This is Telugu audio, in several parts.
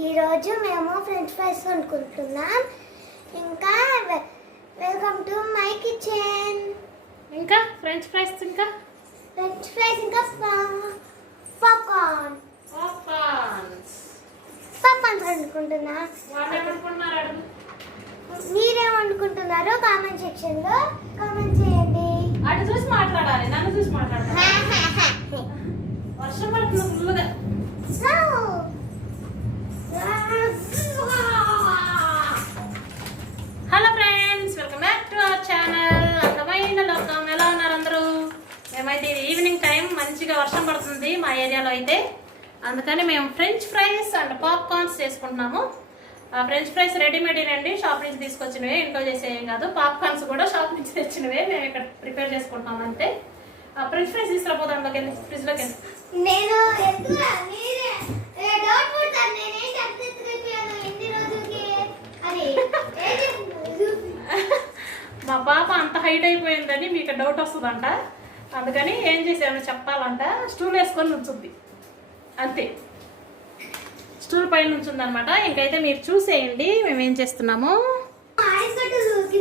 ఈరోజు మేము ఫ్రెంచ్ ఫ్రైస్ వండుకుంటున్నాం. ఇంకా వెల్కమ్ టు మై కిచెన్. ఇంకా ఫ్రెంచ్ ఫ్రైస్ ఇంకా పాప్కార్న్ వండుకుంటున్నా. మీరేం వండుకుంటున్నారో కామెంట్ సెక్షన్ లో కామెంట్ చేయండి. అటు చూసి మాట్లాడాలి, నన్ను చూసి మాట్లాడాలి. వర్షం పడుతుంది ఫుల్గా. Hello friends, welcome back to our channel అందమైన లోకం. ఎలా ఉన్నారు అందరూ? మేమైతే ఈవినింగ్ టైం మంచిగా వర్షం పడుతుంది మా ఏరియాలో అయితే, అందుకని మేము ఫ్రెంచ్ ఫ్రైస్ అండ్ పాప్కార్న్స్ చేసుకుంటున్నాము. ఫ్రెంచ్ ఫ్రైస్ రెడీమేడ్ అండి, షాప్ నుంచి తీసుకొచ్చినవే, ఇంట్లో చేసేయం కాదు. పాప్కార్న్స్ కూడా షాప్ నుంచి తెచ్చినవే, మేము ఇక్కడ ప్రిపేర్ చేసుకుంటున్నాం అంతే. ఫ్రెంచ్ ఫ్రైస్ తీసుకురాపోతాం అందులోకి, ఫ్రిడ్జ్లోకి. నేను మా పాప అంత హైట్ అయిపోయిందని మీకు డౌట్ వస్తుందంట, అందుకని ఏం చేసామో చెప్పాలంట. స్టూల్ వేసుకొని నుంచుంది అంతే, స్టూల్ పైన నుంచుంది అనమాట. ఇంకైతే మీరు చూసేయండి మేమేం చేస్తున్నాము.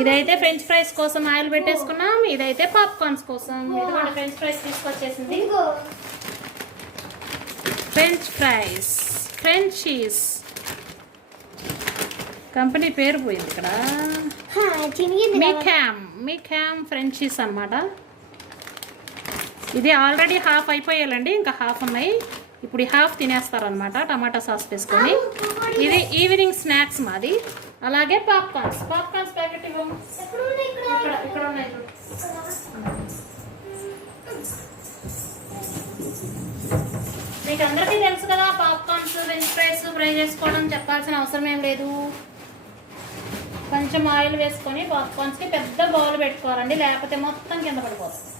ఇదైతే ఫ్రెంచ్ ఫ్రైస్ కోసం ఆయిల్ పెట్టేసుకున్నాం, ఇదైతే పాప్కార్న్స్ కోసం. ఇది కూడా ఫ్రెంచ్ ఫ్రైస్ తీసుకొచ్చేసింది. ఫ్రెంచ్ ఫ్రైస్, ఫ్రెంచీస్ కంపెనీ పేరు పోయింది ఇక్కడ. మీకామ్ ఫ్రెంచీస్ అనమాట. ఇది ఆల్రెడీ హాఫ్ అయిపోయాలండి, ఇంకా హాఫ్ ఉన్నాయి. ఇప్పుడు ఈ హాఫ్ తినేస్తారనమాట టమాటా సాస్ వేసుకొని. ఇది ఈవినింగ్ స్నాక్స్ మాది. అలాగే పాప్కార్న్స్ ప్యాకెట్ ఇక్కడ ఉన్నాయి. మీకు అందరికీ తెలుసు కదా పాప్కార్న్స్ ఫ్రెంచ్ ఫ్రైస్ ఫ్రై చేసుకోవడం, చెప్పాల్సిన అవసరం ఏం లేదు. కొంచెం ఆయిల్ వేసుకొని పాప్కార్న్స్కి పెద్ద బౌల్ పెట్టుకోవాలండి, లేకపోతే మొత్తం కింద పడిపోతుంది.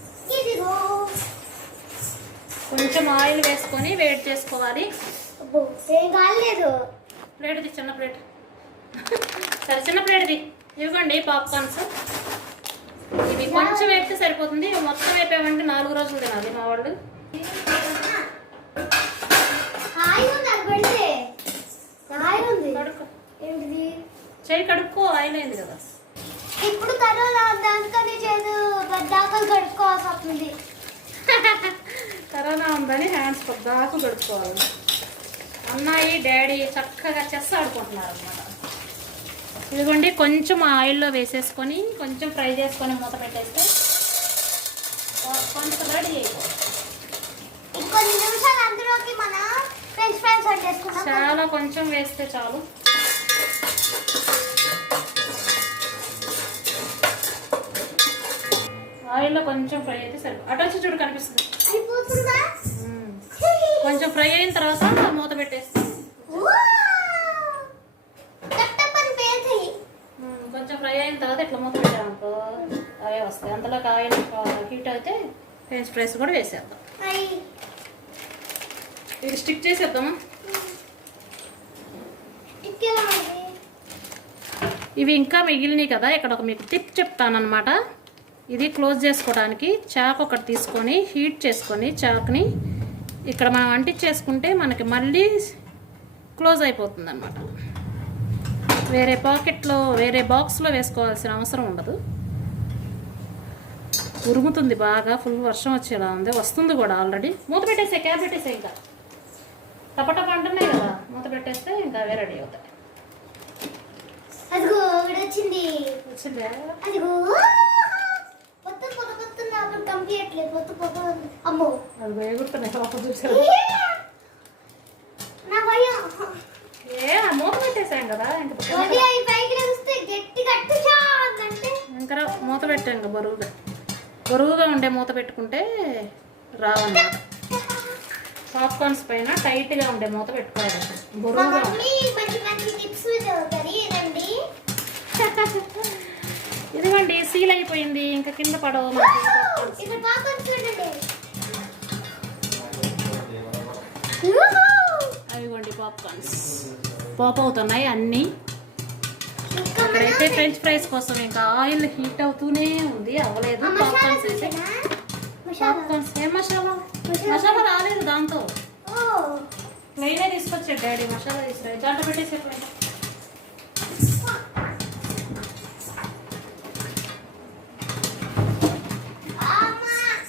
కొంచెం ఆయిల్ వేసుకొని వేడి చేసుకోవాలి. ప్లేట్ది చిన్న ప్లేట్, సరే చిన్న ప్లేట్ది. ఇవ్వండి పాప్కార్న్స్. ఇవి కొంచెం వేపితే సరిపోతుంది, మొత్తం వేపేమంటే 4 రోజులు తినాలి మా వాళ్ళు. చేయి కడుక్కో, ఆయిల్ అయింది కదా. ఇప్పుడు కరోనా దానికని కడుక్కోవాల్సి వస్తుంది. కరోనా ఉందని హ్యాండ్స్ పొద్దాకు కడుక్కోవాలి. అమ్మాయి డాడీ చక్కగా చెస్ ఆడుకుంటున్నారు అనమాట. ఇదిగోండి కొంచెం ఆయిల్లో వేసేసుకొని కొంచెం ఫ్రై చేసుకొని మూత పెట్టేస్తే కొంచెం రెడీ అయిపోతుంది. ఇంకొన్ని నిమిషాలు అందులోకి మన ఫ్రెంచ్ ఫ్రైస్ వండేసుకుందాం. చాలా కొంచెం వేస్తే చాలు. ఆయిల్లో కొంచెం ఫ్రై అయితే సరిపోతుంది. అటు వచ్చి చూడు కనిపిస్తుంది. కొంచెం ఫ్రై అయిన తర్వాత మూత పెట్టేస్తే, కొంచెం ఫ్రై అయిన తర్వాత ఇట్లా మూత పెట్టామనుకో అవే వస్తాయి. అందులోకి ఆయిల్ హీట్ అయితే ఫ్రెంచ్ ఫ్రైస్ కూడా వేసేద్దాం. ఇది స్టిక్ చేసేద్దాము. ఇవి ఇంకా మిగిలినవి కదా, ఇక్కడ ఒక మీకు టిప్ చెప్తానమాట. ఇది క్లోజ్ చేసుకోవడానికి చాక్ ఒకటి తీసుకొని హీట్ చేసుకొని చాక్ని ఇక్కడ మనం అంటించేసుకుంటే మనకి మళ్ళీ క్లోజ్ అయిపోతుంది అనమాట. వేరే పాకెట్లో వేరే బాక్స్లో వేసుకోవాల్సిన అవసరం ఉండదు. ఉరుముతుంది బాగా, ఫుల్ వర్షం వచ్చేలా ఉంది, వస్తుంది కూడా ఆల్రెడీ. మూత పెట్టేసే, క్యాప్ పెట్టేసే, ఇంకా టపటప అంటున్నాయి కదా, మూత పెట్టేస్తే ఇంకా అవే రెడీ అవుతాయి. వచ్చిందా? అది ఎగురుతున్నాయి చూసారు. మూత పెట్టేసాం కదా, ఇంకా మూత పెట్టాం ఇంకా బరువుగా ఉండే మూత పెట్టుకుంటే రావన్నమాట. పాప్కార్న్స్ పైన టైట్గా ఉండే మూత పెట్టుకోవాలి, బరువుగా. ఇదిగోండి సీల్ అయిపోయింది, ఇంకా కింద పడవు. అవిగోండి పాప్కార్న్స్ పాప్ అవుతున్నాయి అన్నీ. ఇక్కడైతే ఫ్రెంచ్ ఫ్రైస్ కోసం ఇంకా ఆయిల్ హీట్ అవుతూనే ఉంది, అవ్వలేదు. పాప్కార్న్స్ అయితే పాప్కార్న్స్ ఏం మసాలా రాలేదు దాంతో. ప్లెయినే తీసుకొచ్చాడు డాడీ, మసాలా తీసుకురా. దాంట్లో పెట్టేసే ప్లేట్.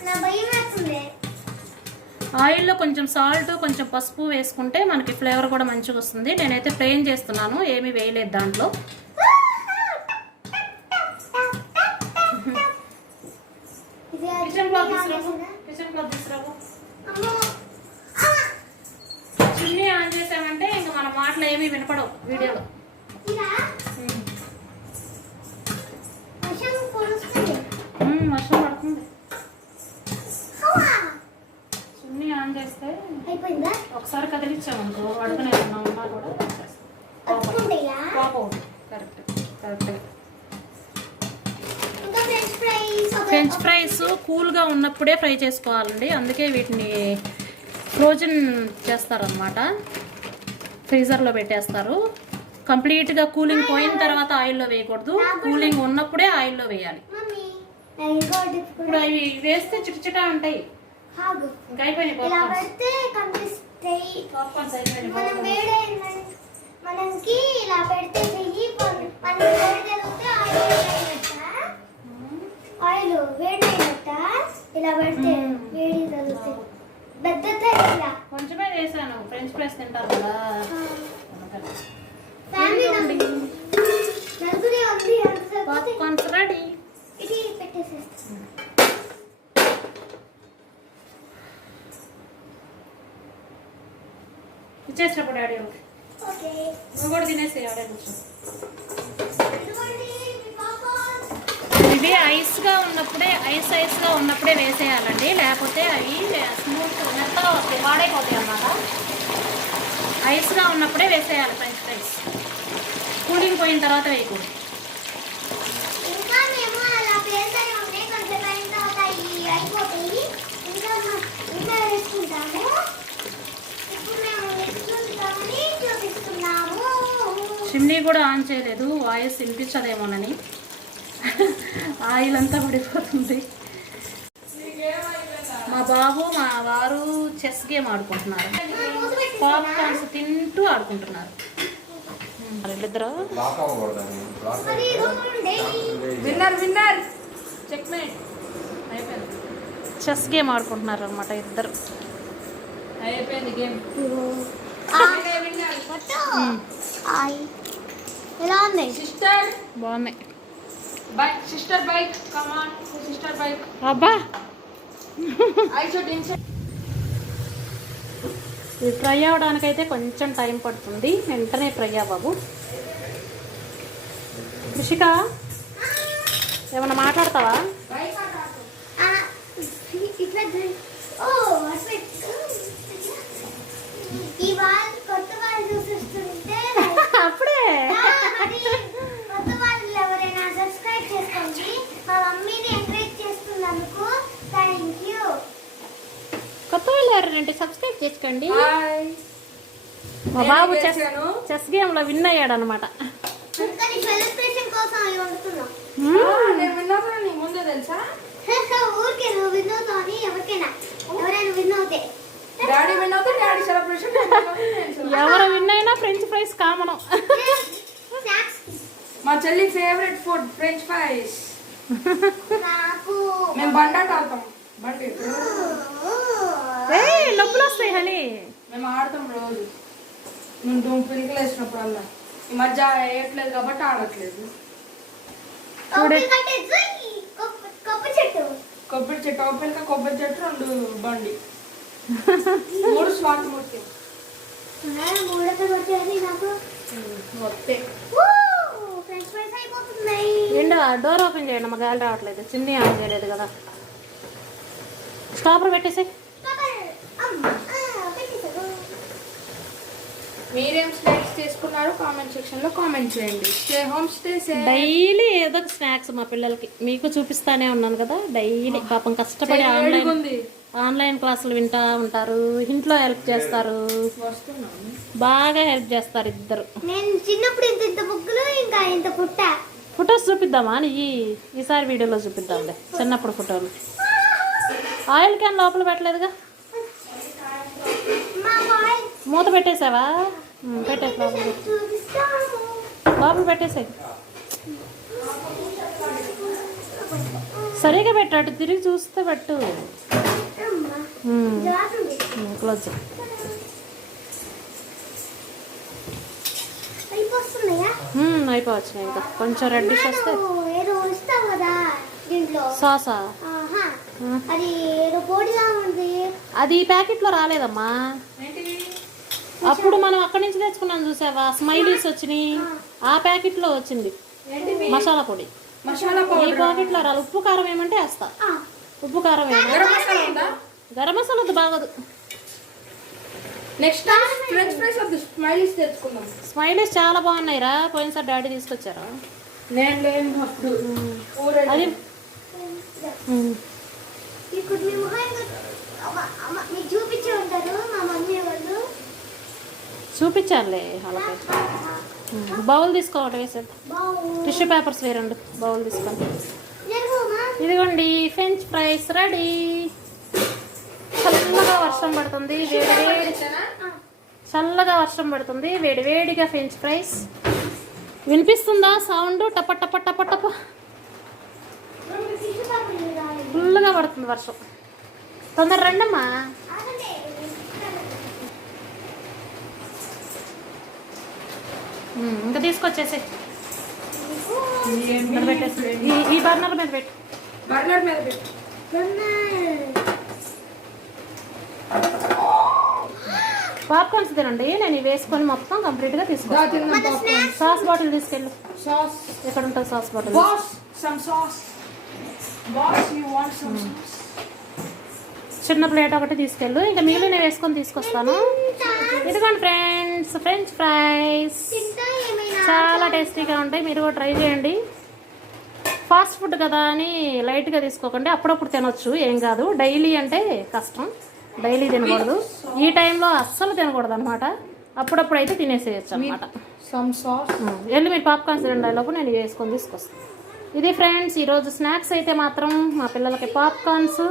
నా భయం వేస్తుంది. ఆయిల్లో కొంచెం సాల్ట్, కొంచెం పసుపు వేసుకుంటే మనకి ఫ్లేవర్ కూడా మంచిగా వస్తుంది. నేనైతే ప్లెయిన్ చేస్తున్నాను, ఏమీ వేయలేదు దాంట్లో. కిచెన్ క్లాత్ తీసుకురావు. చిమ్నీ ఆన్ చేసామంటే ఇంకా మన మాటలు ఏమీ వినపడవు వీడియోలో. వర్షం పడుతుంది. చిమ్నీ ఆన్ చేస్తే ఒకసారి కదిలిచ్చామనుకో అడుగునే ఉన్నా కూడా కరెక్ట్ కరెక్ట్. ఫ్రెంచ్ ఫ్రైస్ కూల్గా ఉన్నప్పుడే ఫ్రై చేసుకోవాలండి, అందుకే వీటిని ఫ్రోజన్ చేస్తారనమాట. ఫ్రీజర్లో పెట్టేస్తారు. కంప్లీట్గా కూలింగ్ పోయిన తర్వాత ఆయిల్లో వేయకూడదు, కూలింగ్ ఉన్నప్పుడే ఆయిల్లో వేయాలి. ఇప్పుడు అవి వేస్తే చిటచిటా ఉంటాయి. ఇంకా అయిపోయినాయి. మనకి ఇలా పెడితే ఆయిల్ వేడైనట్ట, ఇలా పెడితే వేడి తగ్గుతుంది. కొంచెమే వేసాను, ఫ్రెంచ్ ఫ్రైస్ తింటారు కదా. Popcorns ready. ఇచ్చేసినప్పుడు డాడీ నువ్వు కూడా తినేసి ఆడే కూర్చో. ఇవి ఐస్గా ఉన్నప్పుడే వేసేయాలండి, లేకపోతే అవి స్మూత్ మెత్తగా వస్తాయి, వాడైపోతాయి అన్నమాట. ఐస్గా ఉన్నప్పుడే వేసేయాలి ఫ్రెంచ్ ఫ్రైస్, కూలింగ్ పోయిన తర్వాత వేయకూడదు. చిమ్నీ కూడా ఆన్ చేయలేదు, వాయిస్ వినిపించదేమోనని. ఆయిల్ అంతా పడిపోతుంది. మా బాబు మా వారు చెస్ గేమ్ ఆడుకుంటున్నారు, పాప్కార్న్స్ తింటూ ఆడుకుంటున్నారు. వీళ్ళిద్దరు చెస్ గేమ్ ఆడుకుంటున్నారు అనమాట ఇద్దరు. అయిపోయింది గేమ్. ఎలా ఉంది సిస్టర్? బాగున్నాయి. Bike sister, bike come on sister bike. అబ్బా ఇది ఫ్రై అవ్వడానికైతే కొంచెం టైం పడుతుంది, వెంటనే ఫ్రై అవ్వవు. రిషిక ఏమన్నా మాట్లాడతావా? అప్పుడే కొత్త వాళ్ళు ఎవరంటే సబ్స్క్రైబ్ చేసుకోండి. మా బాబు చెస్ గేమ్ లో విన్ అయ్యాడు అనమాట. ఎవరు విన్ అయినా ఫ్రెంచ్ ఫ్రైస్ కామన్. మా చెల్లి ఫేవరెట్ ఫుడ్ ఫ్రెంచ్ ఫ్రైస్. మేము బండాట ఆడతాం. బండి నొప్పులు వస్తాయి హనీ. మేము ఆడతాం రోజు. మేము పిరికలు వేసినప్పుడల్లా. ఈ మధ్య వేయట్లేదు కాబట్టి ఆడట్లేదు. కొబ్బరి చెట్టు ఓపెన్ కొబ్బరి చెట్టు 2 బండి 3 స్వాతంత్రం. ఏంటో డోర్ ఓపెన్ చేయండి, మా గాలి రావట్లేదు. చిన్ని ఆన్ చేయలేదు కదా. స్టాపర్ పెట్టేసి. మీరేం స్నాక్స్ చేసుకున్నారు కామెంట్ సెక్షన్ లో కామెంట్ చేయండి. Stay home stay safe. Daily ఏదో ఒక స్నాక్స్ మా పిల్లలకి మీకు చూపిస్తానే ఉన్నాను కదా. డైలీ పాపం కష్టపడి ఆన్లైన్ క్లాసులు వింటా ఉంటారు, ఇంట్లో హెల్ప్ చేస్తారు, బాగా హెల్ప్ చేస్తారు ఇద్దరు. నేను చిన్నప్పుడు ఇంత బుక్కులు ఇంకా ఇంత పుట్ట. ఫొటోస్ చూపిద్దామా? ఈసారి వీడియోలో చూపిద్దాంలే చిన్నప్పుడు ఫోటోలు. ఆయిల్ క్యాన్ లోపల పెట్టలేదుగా. మూత పెట్టేసావా? పెట్టేసి లోపల పెట్టు. చూపిస్తాను. లోపల పెట్టేసాయి. సరిగా పెట్టు, అటు తిరిగి చూస్తే పెట్టు. జాగ్రత్త. క్లోజ్. అయిపోతున్నాయా? అయిపోవచ్చు. ఇంకా కొంచెం రెడ్డిష్ వస్తే. ఏదో ఇస్తావు కదా దీంట్లో సాసా ఆహా. అది ఏదో పొడిలా ఉంది. అది ప్యాకెట్లో రాలేదమ్మా. అప్పుడు మనం అక్కడి నుంచి తెచ్చుకున్నాం చూసావా, స్మైలీస్ వచ్చినాయి. ఆ ప్యాకెట్లో వచ్చింది మసాలా పొడి. మసాలా ఈ ప్యాకెట్లో రాలి. ఉప్పు కారం ఏమంటే వేస్తా. ఉప్పు కారం వేయనా? గరం మసాలా ఉందా? గరం మసాలా వద్దు, బాగోదు. నెక్స్ట్ టైం ఫ్రెంచ్ ఫ్రైస్ వద్దు, స్మైలీస్ తెచ్చుకుందాం. స్మైలీస్ చాలా బాగున్నాయి రా. పోయినసారి డాడీ తీసుకొచ్చారా? నేను లేను అప్పుడు. అది ఇప్పుడు మేము మీకు చూపించే ఉంటారు మా మమ్మీ వాళ్ళు. చూపించానులే అలాగే. బౌల్ తీసుకోవటం వేసేది. టిష్యూ పేపర్స్ వేరండి. బౌల్ తీసుకోండి. ఇదిగోండి ఫ్రెంచ్ ఫ్రైస్ రెడీ. చల్లగా వర్షం పడుతుంది, వేడి చల్లగా వర్షం పడుతుంది, వేడివేడిగా ఫ్రెంచ్ ఫ్రైస్. వినిపిస్తుందా సౌండ్? టప టప టప టప. ఫుల్గా పడుతుంది వర్షం. తొందర రండమ్మా. ఇంకా తీసుకొచ్చేసి ఇక్కడ పెట్టేసి ఈ బర్నర్ మీద పెట్టు. బర్నర్ మీద పెట్టు. పాప్కార్న్స్ తినండి. నేను ఇవి వేసుకొని మొత్తం కంప్లీట్గా తీసుకుంటాను. సాస్ బాటిల్ తీసుకెళ్ళు. సాస్ ఎక్కడ ఉంటుంది sauce bottle? Boss some sauce. Boss you want some sauce. చిన్న ప్లేట్ ఒకటి తీసుకెళ్ళు. ఇంకా మిగిలిన వేసుకొని తీసుకొస్తాను. ఇదిగోండి ఫ్రెండ్స్, ఫ్రెంచ్ ఫ్రైస్ చాలా టేస్టీగా ఉంటాయి. మీరు కూడా ట్రై చేయండి. ఫాస్ట్ ఫుడ్ కదా అని లైట్గా తీసుకోకండి. అప్పుడప్పుడు తినొచ్చు, ఏం కాదు. డైలీ అంటే కష్టం, డైలీ తినకూడదు. ఈ టైంలో అస్సలు తినకూడదు అనమాట. అప్పుడప్పుడు అయితే తినేసేయచ్చు అనమాట. Some sauce. వెళ్ళి మీరు పాప్కార్న్స్ తినండి, లోపు నేను వేసుకొని తీసుకొస్తాను. ఇది ఫ్రెండ్స్ ఈరోజు స్నాక్స్ అయితే మాత్రం మా పిల్లలకి పాప్కార్న్స్,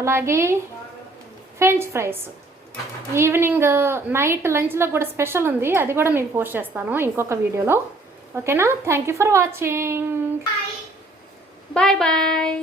అలాగే ఫ్రెంచ్ ఫ్రైస్. ఈవినింగ్ నైట్ లంచ్లో కూడా స్పెషల్ ఉంది, అది కూడా మీకు పోస్ట్ చేస్తాను ఇంకొక వీడియోలో. ఓకేనా? Thank you for watching. Bye bye.